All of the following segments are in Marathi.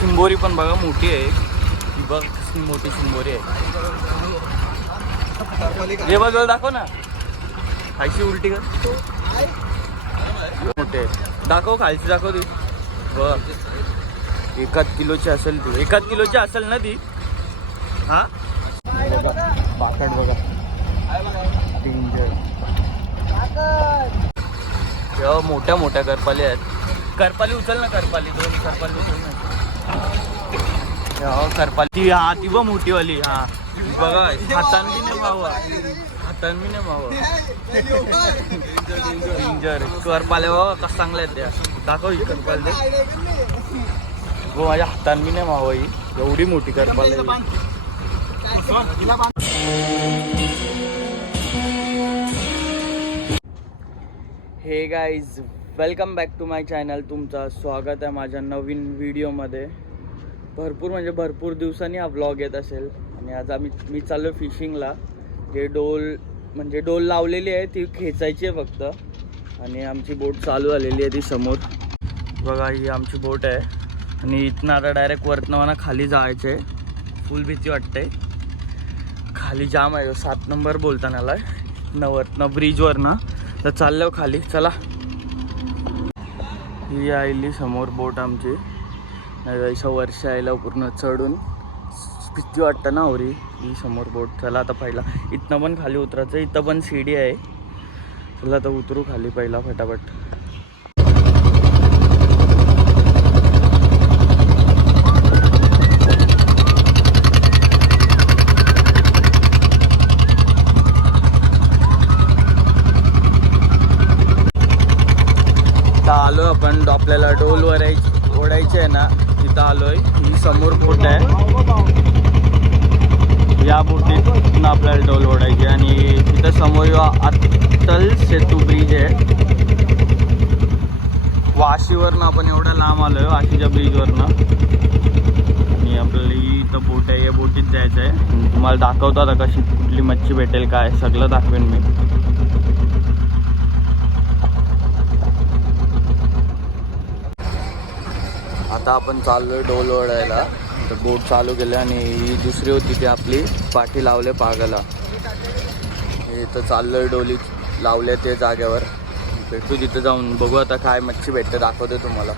चिंबोरी पण बघा मोठी आहे, ही बघ कसली मोठी चिंबोरी आहे. हे बघ दाखव ना, खायची उलटी कर मोठे दाखव, खायची दाखव ती बघ. 1 किलोची असेल ती, 1 किलोची असेल ना ती. हा पाकड बघा, डेंजर. तेव्हा मोठ्या मोठ्या करपाली आहेत. करपाली उचल ना, करपाली 2 करपाली उचल ना. करपाली हा ती बघ मोठीवाली. हा बघा, हातांनी नाही मावा, हातांनी नाही मावा. डेंजर करपाले बघा कसं चांगल्या आहेत त्या. दाखव ही करपाली हो, माझ्या हातांनी नाही मावा. ही एवढी मोठी करपाली. Hey guys, welcome back to my channel. तुमचं स्वागत आहे माझ्या नवीन व्हिडिओमध्ये. भरपूर दिवसांनी हा व्लॉग येत असेल. आणि आज मी चाललो फिशिंगला. जे डोल लावलेली आहे ती खेचायची आहे फक्त. आणि आमची बोट चालू आलेली आहे ती समोर बघा. ही आमची बोट आहे आणि इथनं आता डायरेक्ट वरनं मला खाली जायचं आहे. फुल भीती वाटते, खाली जाम आहे. 7 नंबर बोलताना आला वरनं ब्रिजवरनं. तर चाललो खाली, चला. ही आली समोर बोट आमची. जसं वर्ष यायला पूर्ण चढून भीती वाटतं ना होरी. ही समोर बोट. चला आता पहिला इथनं पण खाली उतरायचं. इथं पण सीडी आहे. चला आता उतरू खाली पहिला फटाफट. आलो आपण. आपल्याला डोल ओढायची आहे ना, तिथं आलोय. ही समोर बोट आहे. या बोटीत आपल्याला डोल ओढायची. आणि तिथं समोर अत्तल सेतू ब्रिज आहे. वाशीवरनं आपण एवढं लांब आलोय, वाशीच्या ब्रिजवरनं. आणि आपल्याला इथं बोट आहे, या बोटीत जायचं आहे. तुम्हाला दाखवतो आता कशी कुठली मच्छी भेटेल काय सगळं दाखवेन मी. आता आपण चाललोय डोल ओढायला. तर बोट चालू केली आणि ही दुसरी होती ती आपली पाठी लावले पागाला. हे तर चाललोय डोली लावले ते जागेवर. भेटू तिथं जाऊन बघू आता काय मच्छी भेटते, दाखवते तुम्हाला.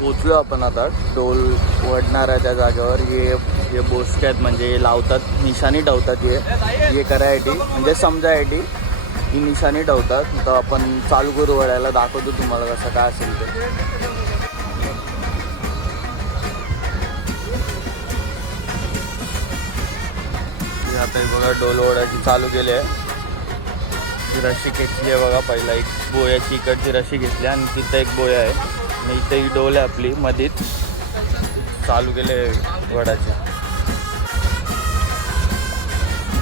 पोचलो आपण आता. डोल ओढणार आहे त्या जागेवर. हे बोसके आहेत, म्हणजे हे लावतात, निशाणी ठेवतात. हे करायसाठी म्हणजे समजायसाठी ही निशाणी ठेवतात. तर आपण चालू करू वळायला, दाखवतो तुम्हाला कसं काय असेल ते. आता बघा डोल ओढायची चालू केली आहे. रशी खेचली आहे बघा. पहिला एक बोयाची इकडची रशी घेतली आणि तिथं एक बोया आहे. आणि इथं ही डोल आहे आपली मधीत. चालू केले वडाचे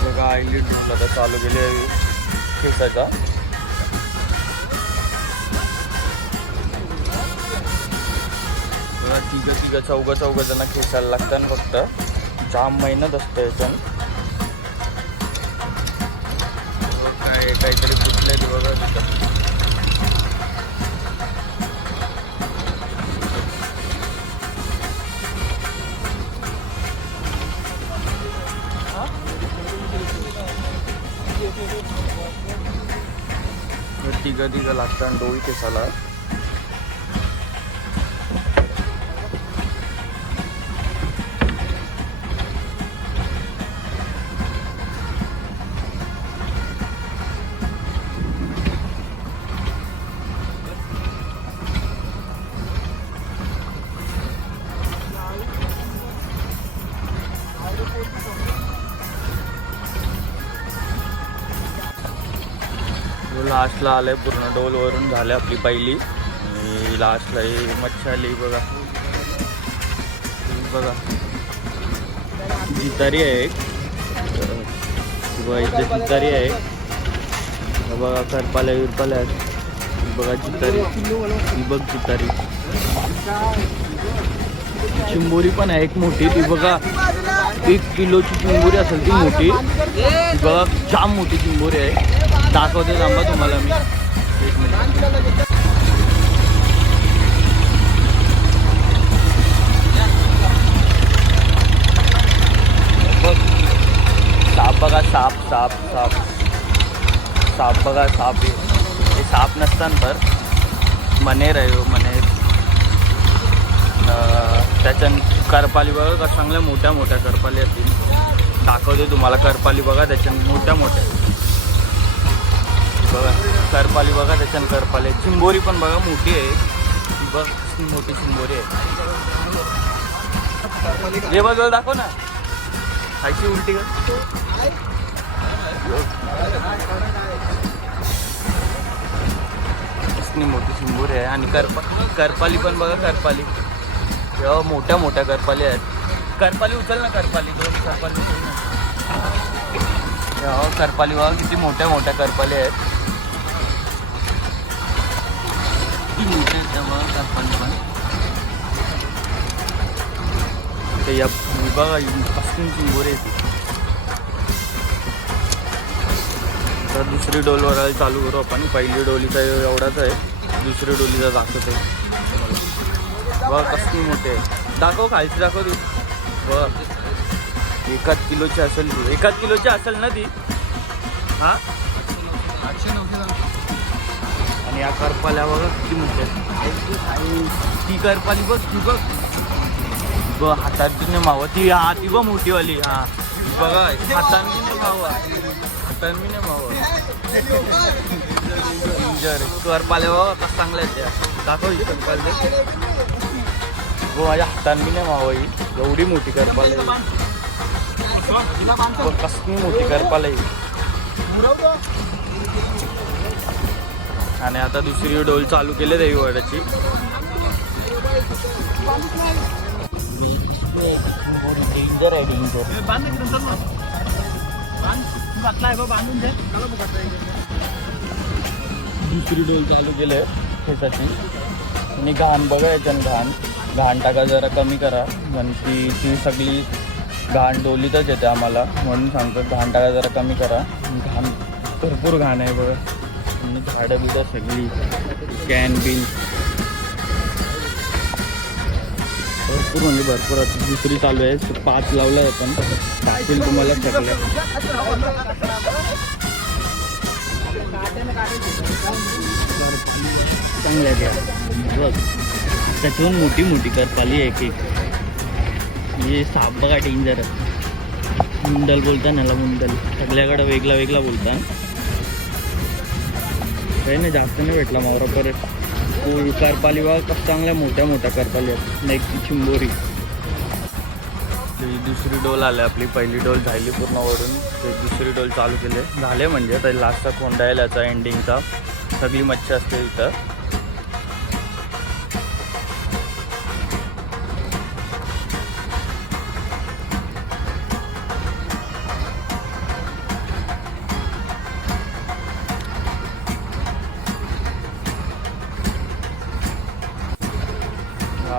बघा. आईली डोल आता चालू केली खेचायचा. तिघं चौघं जण खेचायला लागतात फक्त. जाम मेहनत असतं याच्यानं. काहीतरी कुठले बघा तिथं. तिघं लागतात डोल केसाला. लास्टला आलंय पूर्ण. डोल वरून झाले आपली पहिली. आणि लास्टला ही मच्छी आली बघा. जितारी आहे एक इथे. जितारी आहे बघा. करपाल्या विरपाल्या आहेत बघा. जितारी ही बघ. जितारी चिंबोरी पण आहे एक मोठी. ती बघा 1 किलोची चिंबोरी असेल ती मोठी. बघा जाम मोठी चिंबोरी आहे. दाखवते थांबा तुम्हाला मी. 1 मिनिट. साप साप साप बघा, साप आहे. हे साप नसताना तर मनेर आहे हो, मनेर. त्याच्या करपाली बघा का चांगल्या मोठ्या मोठ्या करपाली असतील. दाखवते तुम्हाला करपाली बघा त्याच्या मोठ्या मोठ्या बघा. करपाली बघा त्याच्यानं करपाली. चिंबोरी पण बघा मोठी आहे बघ, मोठी चिंबोरी आहे. हे बाजूला दाखव ना, खायची उलटी का. मोठी चिंबोरी आहे. आणि करपाली पण बघा, करपाली मोठ्या मोठ्या करपाली आहेत. करपाली उचल ना, करपाली दोन करपाली उचल ना. करपाली बघा किती मोठ्या मोठ्या करपाली आहेत. किती मोठे आहेत त्या बघा करपाली पण. ते या बघा पासून चिंबोरी येते. तर दुसरी डोल वरायला चालू करू आपण. पहिली डोलीचा एवढाच आहे, दुसरी डोलीचा दाखवतो बघ कसली मोठे आहे. दाखव खालची, दाखव तू बघ. 1 किलोची असेल ती, 1 किलोची असेल ना ती. हां, आणि या करपाल्या बघा किती मोठे आहेत. आणि ती करपाली बघ, ती बघ बघ हातात नाही मावं ती. हा ती बघ मोठीवाली. हां बघा हातांनी नाही मावं, हातांनी नाही मावं. करपाल्या बघा कसं चांगल्या आहेत त्या. दाखव ही करपाले हो, माझ्या हातांनी नाही मावं. ही एवढी मोठी करपाल आहे, कसली मोठी करपाल आहे. आणि आता दुसरी डोल चालू केली दहीवड्याची. डेंजर आहे, डेंजर. दुसरी डोल चालू केली आहे त्यासाठी. आणि घाण बघा याच्यानं, घाण टाका जरा कमी करा. म्हणजे ती सगळी घाण डोलीतच येते आम्हाला, म्हणून सांगतो घाण टाका जरा कमी करा. घाण भरपूर घाण आहे बघा. आणि झाडं बिडं सगळी कॅन बिन भरपूर म्हणजे भरपूर. दुसरी चालू आहे, 5 लावलं आहे आपण. दाखवेल तुम्हाला सगळ्या चांगल्या द्या बघ. त्याच्याहून मोठी मोठी करपाली एक एक. हे साप बघा डेंजर आहे. मुंडल बोलता ना, मुंडल. सगळ्याकडं वेगळा वेगळा बोलता. काही नाही, जास्त नाही भेटला मावरा परत. करपाली बघा कसं चांगल्या मोठ्या मोठ्या करपाली आहेत. नाही चिंबोरी. दुसरी डोल आली आपली. पहिली डोल झाली पूर्ण ओढून, ते दुसरी डोल चालू केले झाले. म्हणजे तर लास्टचा कोंडा आहे याचा, एंडिंगचा. सगळी मच्छी असते इथं.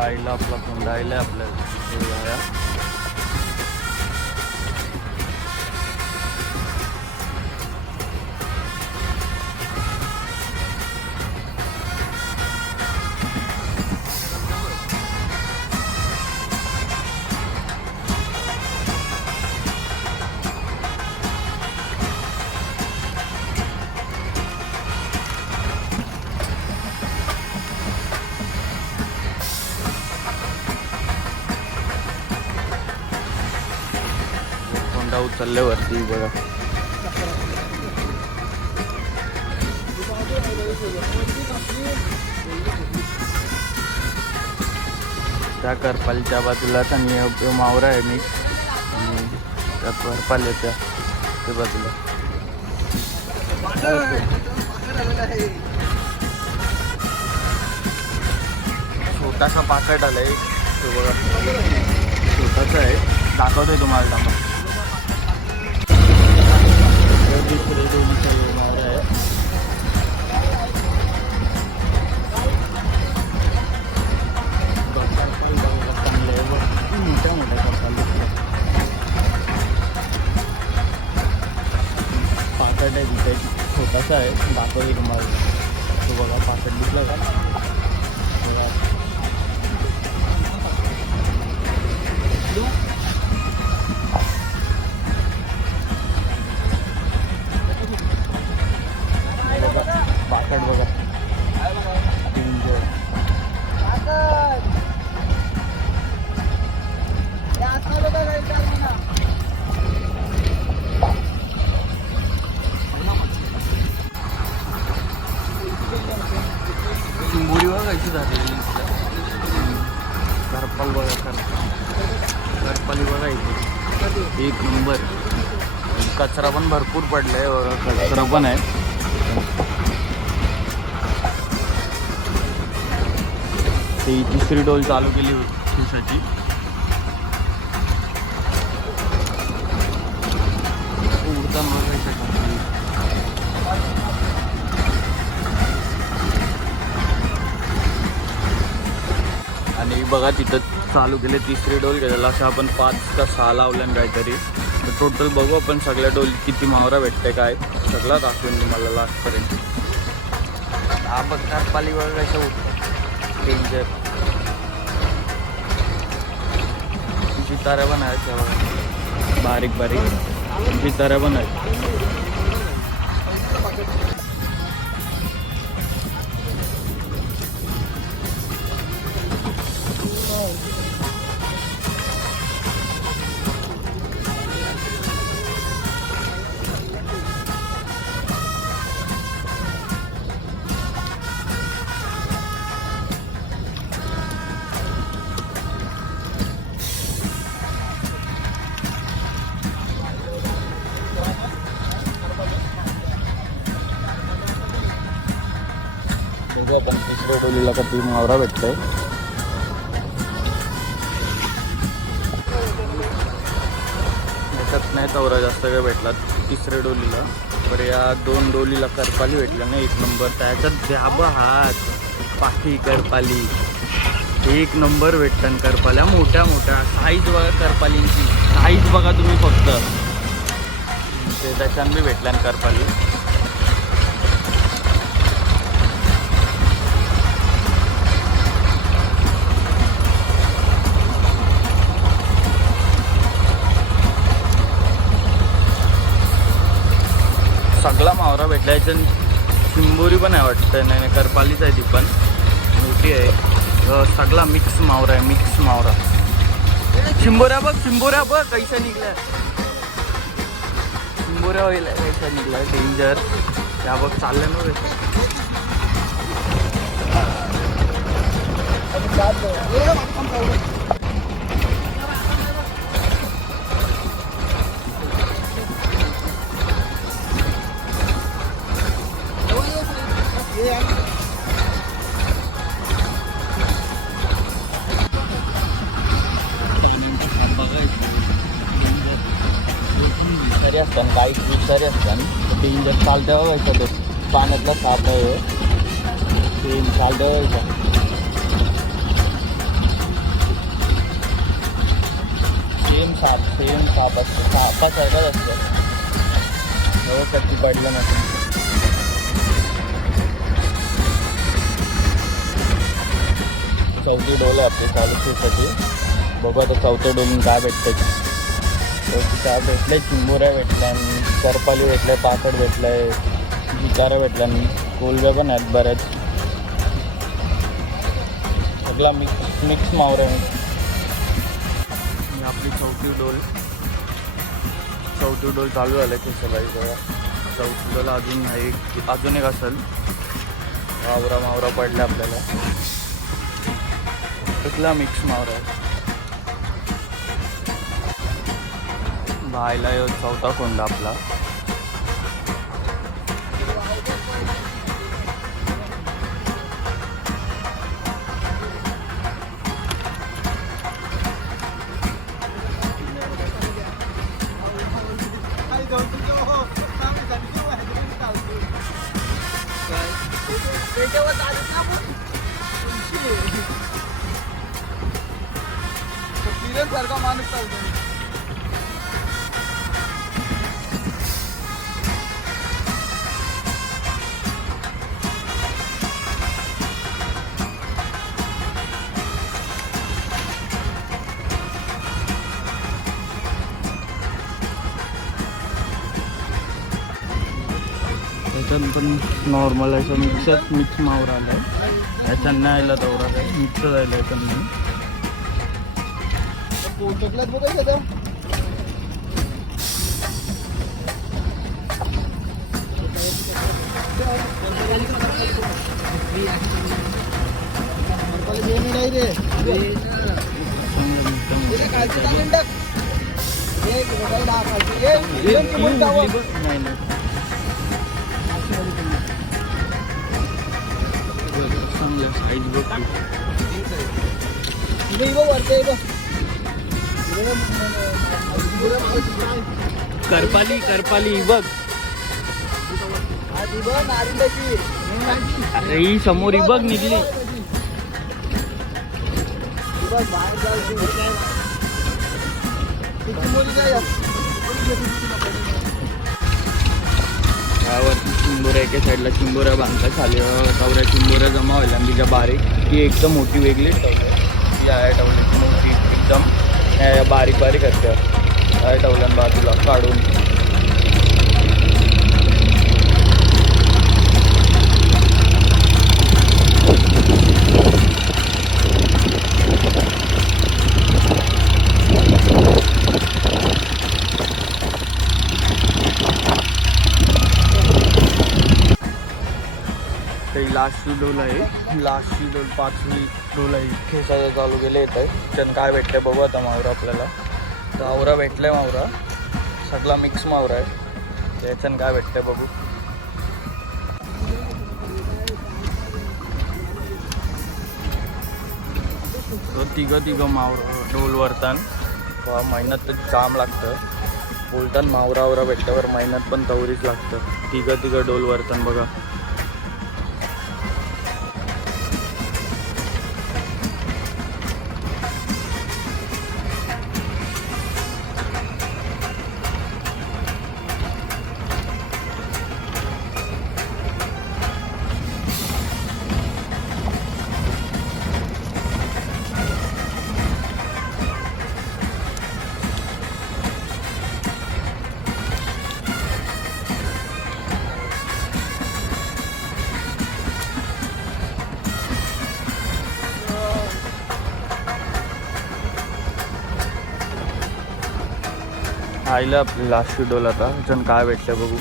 आईला आपला कोंडा आईला आपल्याला. उचलले वरती बघा. त्या करपालीच्या बाजूलाच आणि मावरा आहे मी, आणि त्या करपाल्याच्या त्या बाजूला छोटासा पाकट आलाय तो बघा. छोटासा आहे, दाखवतोय तुम्हाला. दाखव दुसरे दोन्हीचा मावरा आहे. मोठ्या मोठ्या करपाली पाकट आहे तिथे. छोटासा आहे, दाखवते तुम्हाला. तो बघा पाकट दिसला का. करपाल बघा करपाली बघा इथे एक नंबर. कचरा पण भरपूर पडलाय बघा, कचरा पण आहे. ती तिसरी डोल चालू केली होती दिवसाची. उडताना बघायचं आणि बघा तिथं चालू केले तिसरी डोल गेलेला. असं आपण 5 का 6 लावल्यान काहीतरी. तर टोटल बघू आपण सगळ्या डोल किती मावरा भेटते काय सगळं दाखवेन तुम्हाला लास्टपर्यंत. हा बघ करपाली बघा कसं उठतं डेंजर. जिताऱ्या पण आहेत त्या बघा, बारीक बारीक जिताऱ्या पण आहेत. आपण तिसऱ्या डोलीला कधी मावरा भेटतोय. त्याच्यात नाही तवरा जास्त काय भेटला तिसऱ्या डोलीला. बरं या 2 डोलीला करपाली भेटल्या ना एक नंबर. त्याच्यात द्याब हात पाठी करपाली एक नंबर भेटतात. करपाल्या मोठ्या मोठ्या साईज बघा, करपालींची साईज बघा तुम्ही फक्त. ते त्याच्यात बी भेटल्या करपाली. सगळा मावरा भेटला. याच्या चिंबोरी पण आहे वाटतं. नाही करपालीच आहे ती पण मोठी आहे. सगळा मिक्स मावरा आहे, मिक्स मावरा. चिंबोऱ्या बघ कैसा निघलाय. चिंबोऱ्या होईल कैसा निघलाय डेंजर. त्या बघ चाललंय ना रे. विषारी असतात काही विषारी असतात. डेंजर चालतं बघायचं. ते पाण्यातला साप आहे ते चालतं बघायचं. सेम साप असतो. सापासारखाच असतं. जवळ कच्ची पडलं नाही. चौथी डोल आहे आपली चालू ठेवसाठी. बघू आता चौथ्या डोलून काय भेटतं. काय भेटलं आहे. चिंबोऱ्या भेटल्या, करपाली भेटलं आहे, पाकड भेटलं आहे, जितारा भेटल्या, कोलव्या पण आहेत बऱ्याच. सगळा मिक्स मावरा आहे. आपली चौथी डोल चालू झालं आहे सगळी बघा. चौथी डोल अजून एक असेल. मावरा पडला आपल्याला. सगळा मिक्स मावरा आहे. भायला येऊ चौथा कोंडा आपला. सारखा माणूस चालतो. त्याच्यात पण नॉर्मल आहे. मिक्स मावरा आला आहे. याच्यात नाही आला दौरा काय मिक्स जायला याच्यात. चांगलं साईज बघ. करपाली करपाली बघ. अरे ही समोर ही बघ निघली. यावरती चिंबोऱ्या एका साईडला चिंबोऱ्या बांधता खाली कवऱ्या चिंबोऱ्या जमा व्हायला आणि तिच्या बारीक ती एकदम मोठी वेगळी टवली मोठी एकदम बारीक बारीक असते टवल्यान बाजूला काढून. लास्टची डोल आहे. लास्टची डोल 5वी डोल आहे. खेसायला चालू केले येत आहे. त्यानं काय भेटतंय बघू आता मावरा आपल्याला. तर आवरा भेटलाय मावरा सगळा मिक्स मावरा आहे. त्याच्यानं काय भेटतंय बघू. तो तिघं मावरा डोल वरतान मेहनत तर जाम लागतं. बोलताना मावरा भेटल्यावर मेहनत पण तवरीच लागतं. तिघं डोल वरतान बघा. आईला आपली लास्ट डोल आता ह्याच्यानं काय भेटतं बघू.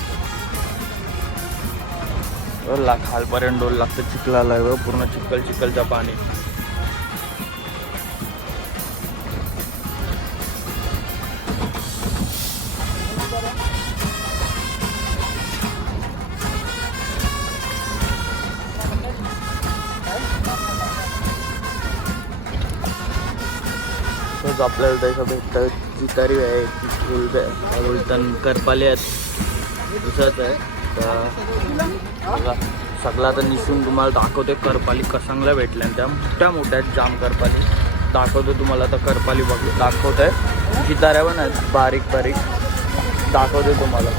खालपर्यंत डोल लागतं. चिखलाला आहे पूर्ण चिखलचं पाणी. तोच आपल्याला त्याचं भेटतं. जितारी आहे बोलताना करपाली आहेत दुसरंच आहे. तर सगळा तर निसून तुम्हाला दाखवते करपाली कसांगल्या भेटल्या. त्या मोठ्या जाम करपाली दाखवतो तुम्हाला. तर करपाली बघ दाखवत आहे. जिताऱ्या पण आहेत बारीक दाखवते तुम्हाला.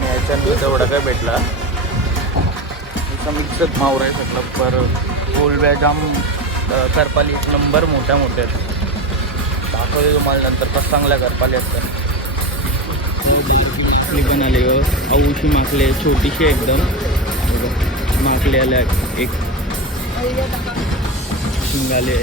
ह्याच्यानंतर तेवढा काय भेटला. मिक्सच मावरा आहे सगळं. पर गोलब्या जाम करपाली एक नंबर मोठ्या आहेत. दाखवते तुम्हाला नंतर कसं चांगल्या करपाली असतात. पण आले औशी माकले छोटीशी एकदम माकले आल्या. एक शिंगाले